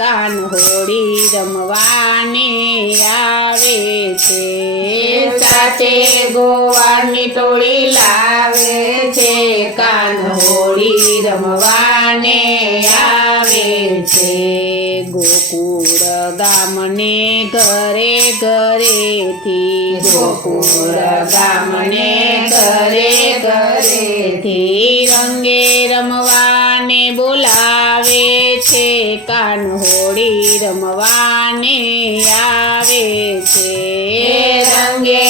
કાન હોળી રમવાને આવે છે સાથે ગોવાળની ટોળી લાવે છે કાન હોળી રમવાને આવે છે ગોકુળ ગામને ઘરે ઘરેથી ગોકુળ ગામને ઘરે ઘરેથી રંગે રમવાને બોલાવે છે કાન હોળી રમવાને આવે છે રંગે